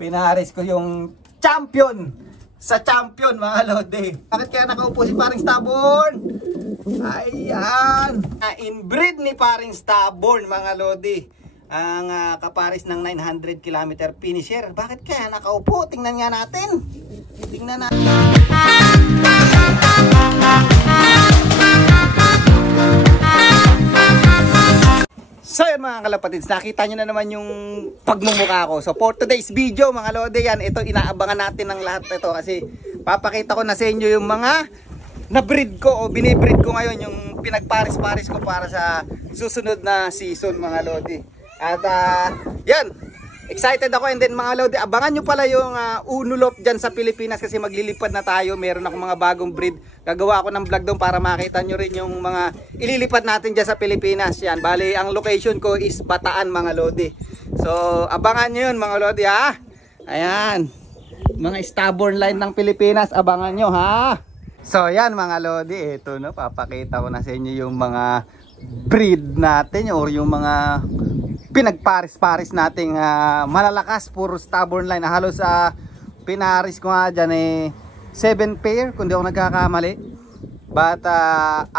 Pinaris ko yung champion sa champion mga lodi. Bakit kaya nakaupo si paring Stubborn? Ayan. Inbreed ni paring Stubborn mga lodi. Ang kaparis ng 900 km finisher. Bakit kaya nakaupo? Tingnan nga natin. Tingnan natin. So yun mga kalapatids, nakita nyo na naman yung pagmumukha ko. So for today's video mga lodi, yan, ito inaabangan natin ng lahat ito kasi papakita ko na sa inyo yung mga na-breed ko o binibreed ko ngayon, yung pinagparis-paris ko para sa susunod na season mga lodi. At yan, excited ako. And then mga lodi, abangan nyo pala yung unulop dyan sa Pilipinas kasi maglilipad na tayo. Meron akong mga bagong breed. Gagawa ako ng vlog doon para makita nyo rin yung mga ililipad natin dyan sa Pilipinas. Yan, bali ang location ko is Bataan mga lodi. So abangan nyo yun mga lodi ha. Ayan, mga Stubborn line ng Pilipinas, abangan nyo ha. So yan mga lodi, ito no, papakita ko na sa inyo yung mga breed natin or yung mga pinagparis-paris nating malalakas, puro Stubborn line. Halos pinaris ko nga dyan 7 pair kung di ako nagkakamali. But 4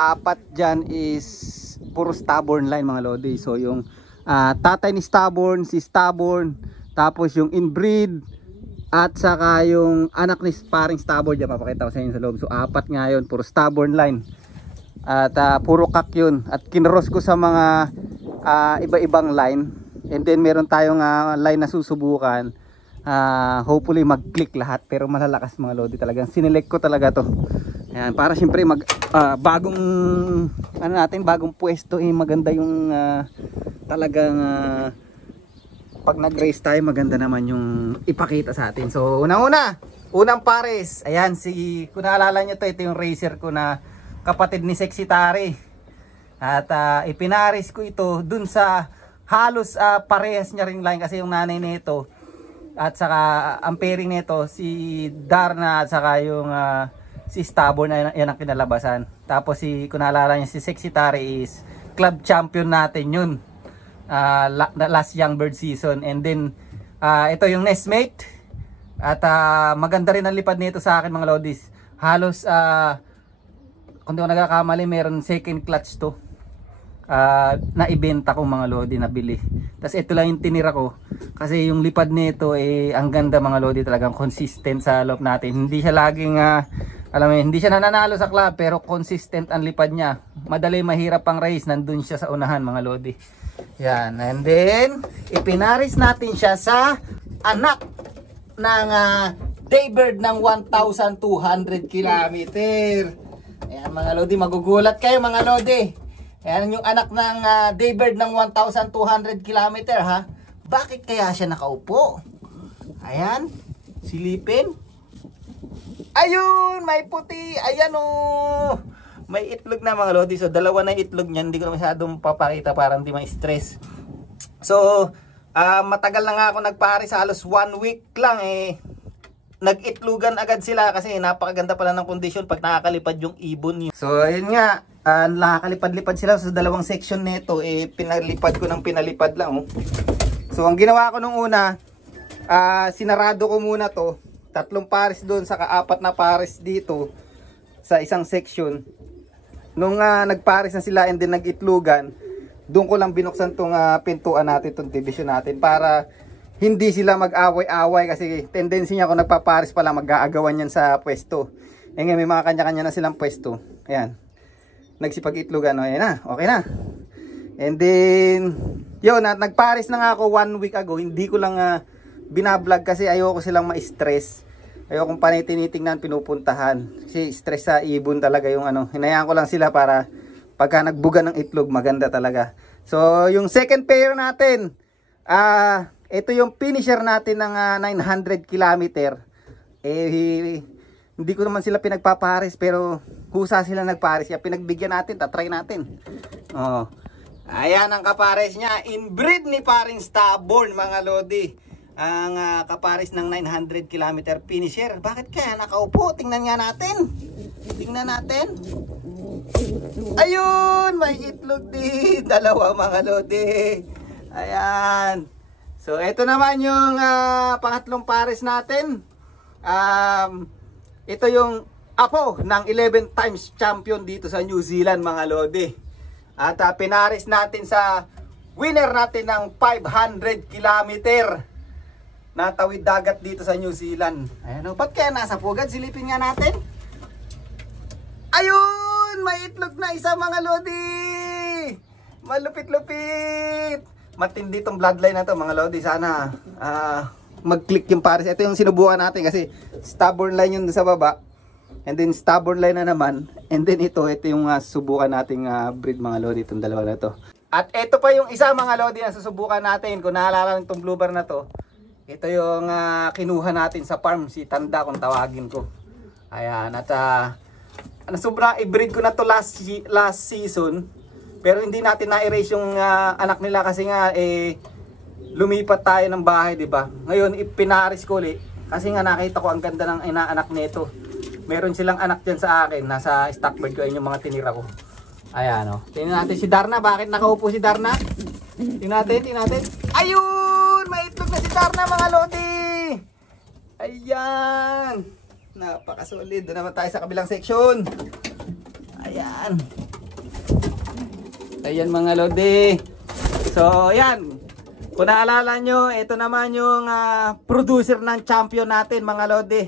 dyan is puro Stubborn line mga lodi. So yung tatay ni Stubborn, si Stubborn, tapos yung inbreed, at saka yung anak ni paring Stubborn dyan, papakita ko sa inyo sa loob. So 4 nga yun, puro Stubborn line. At puro kak yun. At kinross ko sa mga iba-ibang line. And then meron tayong line na susubukan. Hopefully mag-click lahat, pero malalakas mga lodi. Talagang sinelect ko talaga to. Ayan, para siyempre bagong ano natin, bagong pwesto maganda yung talagang pag nag-race tayo, maganda naman yung ipakita sa atin. So unang pares. Ayan, kung naalala nyo to, ito yung racer ko na kapatid ni Sexy Tari. At ipinaris ko ito dun sa halos parehas niya ring line kasi yung nanay nito at saka ang pairing nito si Darna at saka yung si Stubborn, yan ang kinalabasan. Tapos kung naalala niyo, si Sexy Tari is club champion natin yun last Young Bird season. And then ito yung nestmate at maganda rin ang lipad nito sa akin mga lodis. Halos kung di ko nagkakamali, meron second clutch to na ibenta ko mga lodi, nabili. Tapos ito lang yung tinira ko kasi yung lipad nito ang ganda mga lodi, talagang consistent sa loob natin. Hindi siya laging alam mo, hindi siya nananalo sa club pero consistent ang lipad niya. Madali mahirap pang race, nandun siya sa unahan mga lodi. Yan, and then ipinaris natin siya sa anak ng Daybird ng 1,200 km. Ayan mga lodi, magugulat kayo mga lodi. Ayan yung anak ng Daybird ng 1,200 km ha. Bakit kaya siya nakaupo? Ayan, silipin. Ayun, may puti. Ayan oh. May itlog na mga lodi. So dalawa na itlog niyan. Hindi ko na masyadong papakita para hindi ma-stress. So matagal na nga ako nagparis, halos 1 week lang nag-itlugan agad sila kasi napakaganda pala ng kondisyon pag nakakalipad yung ibon. So ayun nga, nakakalipad-lipad sila sa dalawang section nito. Pinalipad ko ng pinalipad lang. So ang ginawa ko nung una, sinarado ko muna to. 3 pares doon, saka 4 na pares dito sa isang section. Nung nagpares na sila and then nag-itlugan, doon ko lang binuksan tong pintuan natin, tong division natin, para hindi sila mag-away-away kasi tendency niya kung nagpapares pala mag-aagawan yan sa pwesto. Ngayon may mga kanya-kanya na silang pwesto. Ayan, nagsipag-itlogan. Ayan na, okay na. And then yun, nagpares na nga ako 1 week ago. Hindi ko lang binablog kasi ayoko silang ma-stress. Ayoko kung panay tinitingnan, pinupuntahan. Kasi stress sa ibon talaga yung hinayaan ko lang sila para pagka nagbuga ng itlog, maganda talaga. So yung second pair natin, ito yung finisher natin ng 900 km. Hindi ko naman sila pinagpapares pero husa sila nagpares. Kaya pinagbigyan natin, tatry natin. Ayan ang kapares niya. Inbreed ni paring Stubborn mga lodi. Ang kapares ng 900 km finisher. Bakit kaya nakaupo? Tingnan nga natin. Tingnan natin. Ayun, may itlog din. Dalawa mga lodi. Ayan. So ito naman yung pangatlong pares natin. Ito yung apo ng 11 times champion dito sa New Zealand mga lodi. At pinares natin sa winner natin ng 500 kilometer na tawid dagat dito sa New Zealand. Ayan o, ba't kaya nasa pugad? Silipin nga natin. Ayun! May itlog na isa mga lodi! Malupit-lupit! Matindi tong bloodline na to mga lodi. Sana mag-click yung pares. Ito yung sinubukan natin kasi stubborn line yun sa baba. And then stubborn line na naman. And then ito yung subukan nating breed mga lodi. Itong dalawa na to. At ito pa yung isa mga lodi na susubukan natin. Kung naalala nyo itong blue bar na to. Ito yung kinuha natin sa farm. Si Tanda kung tawagin ko. Ayan. At sobrang i-breed ko na to last season. Pero hindi natin na-erase yung anak nila kasi nga lumipat tayo ng bahay, di ba? Ngayon ipinaris ko ulit kasi nga nakita ko ang ganda ng inaanak nito. Meron silang anak diyan sa akin, nasa stockbird ko, ayun yung mga tinira ko. Ayan oh. Tingnan natin si Darna, bakit nakaupo si Darna? Tingnan natin. Ayun! May itlog na si Darna mga lodi. Ayan. Napakasolid. Doon naman tayo sa kabilang section. Ayan. Ayan mga lodi. So ayan. Kung naalala nyo, ito naman yung producer ng champion natin mga lodi.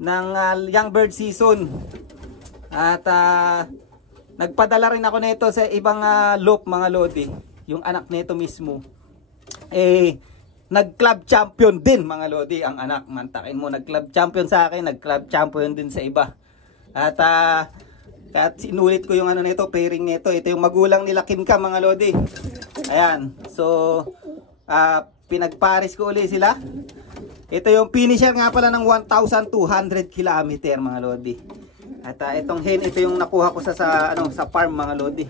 Ng Young Bird season. At nagpadala rin ako nito sa ibang loop mga lodi. Yung anak nito mismo. Nag-club champion din mga lodi ang anak. Mantakin mo, nag-club champion sa akin, nag-club champion din sa iba. At kahit sinulit ko yung nito, pairing nito. Ito yung magulang nila Kim Kam mga lodi. Ayan. So pinagpares ko ulit sila. Ito yung finisher nga pala ng 1,200 kilometer mga lodi. At itong hen, ito yung nakuha ko sa farm mga lodi.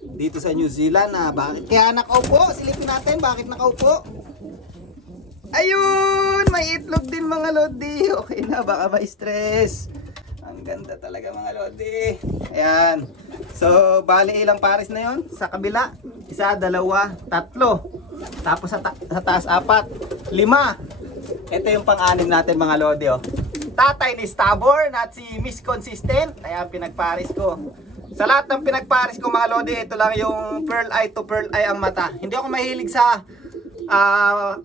Dito sa New Zealand. Bakit kaya nakaupo? Silipin natin bakit nakaupo. Ayun! May itlog din mga lodi. Okay na, baka ma-stress. Ang ganda talaga mga lodi. Ayan. So, bali ilang pares na yon sa kabila? Isa, dalawa, tatlo. Tapos sa taas, apat, lima. Ito yung pang-anim natin mga lodi. Oh. Tatay ni Stubborn at si Miss Consistent. Ayan, pinagpares ko. Sa lahat ng pinagpares ko mga lodi, ito lang yung pearl eye to pearl eye ang mata. Hindi ako mahilig sa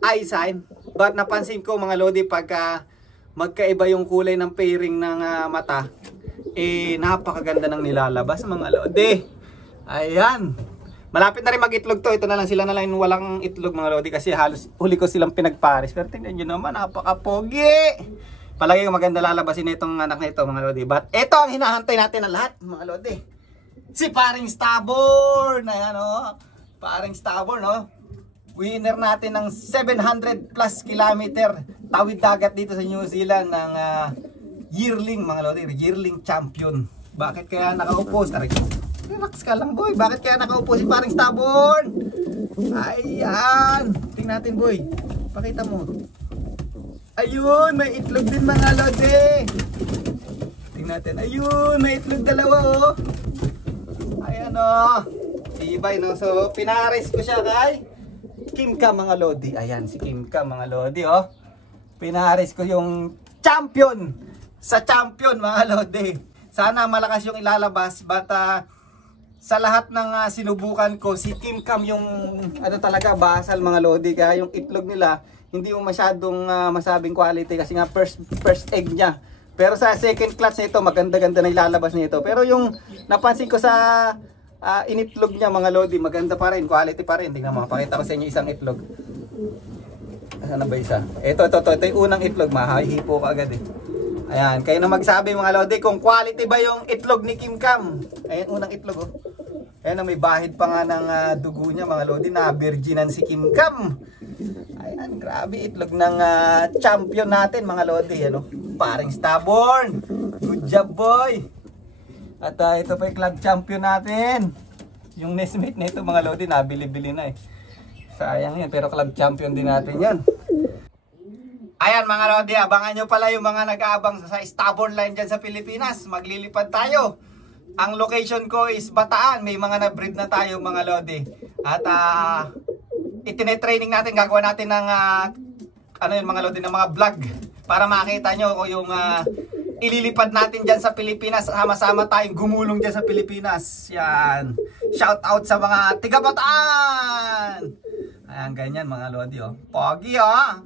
eye sign. But napansin ko mga lodi pagka magkaiba yung kulay ng pairing ng mata, napakaganda ng nilalabas mga lodi. Ayan. Malapit na rin mag-itlog to. Ito na lang, sila na lang walang itlog mga lodi kasi halos huli ko silang pinagpares. Pero tingnan nyo naman, napaka-pogi. Palagi ko maganda lalabasin itong anak na ito mga lodi. But ito ang hinahantay natin na lahat mga lodi. Si Paring Stubborn. Ayan o. Paring Stubborn o. Winner natin ng 700 plus kilometer tawid dagat dito sa New Zealand ng yearling mga lodi, yearling champion. Bakit kaya nakaupo? Relax ka lang boy. Bakit kaya nakaupo si Paring Stubborn? Ayan. Tingnan natin boy. Pakita mo. Ayun, may itlog din mga lodi. Tingnan natin. Ayun, may itlog dalawa oh. Ayan oh. Tibay no. So pinares ko siya kay Kim Kam mga lodi. Ayan si Kim Kam mga lodi oh. Pinaris ko yung champion sa champion mga lodi. Sana malakas yung ilalabas but sa lahat ng sinubukan ko si Kim Kam yung talaga basal mga lodi. Kaya yung itlog nila hindi mo masyadong masabing quality kasi nga first egg niya. Pero sa second clutch nito maganda-ganda na ilalabas nito. Pero yung napansin ko sa initlog niya mga lodi, maganda pa rin, quality pa rin. Tingnan mo, pakita ko sa inyo isang itlog. Ano ba isa? Ito yung unang itlog, mahihipo ka agad eh. Ayan, kayo na magsabi mga lodi kung quality ba yung itlog ni Kim Kam. Ayan, unang itlog oh. Ayan, may bahid pa nga ng dugo niya mga lodi, na virginan si Kim Kam. Ayan, grabe itlog ng champion natin mga lodi. Ano? Paring Stubborn. Good job boy. At ito pa yung club champion natin. Yung nestmate na ito mga lodi, nabili-bili na eh. Sayang yan, pero club champion din natin yan. Ayan mga lodi, abangan nyo pala yung mga nag-aabang sa Stubborn line dyan sa Pilipinas. Maglilipad tayo. Ang location ko is Bataan. May mga na-breed na tayo mga lodi. At Itine-training natin, gagawa natin ng ano yun mga lodi, ng mga vlog para makita nyo kung yung ililipad natin dyan sa Pilipinas. Sama-sama tayong gumulong dyan sa Pilipinas. Yan. Shout out sa mga tiga Bataan. Ayan, ganyan mga lodi, oh. Pogi, oh.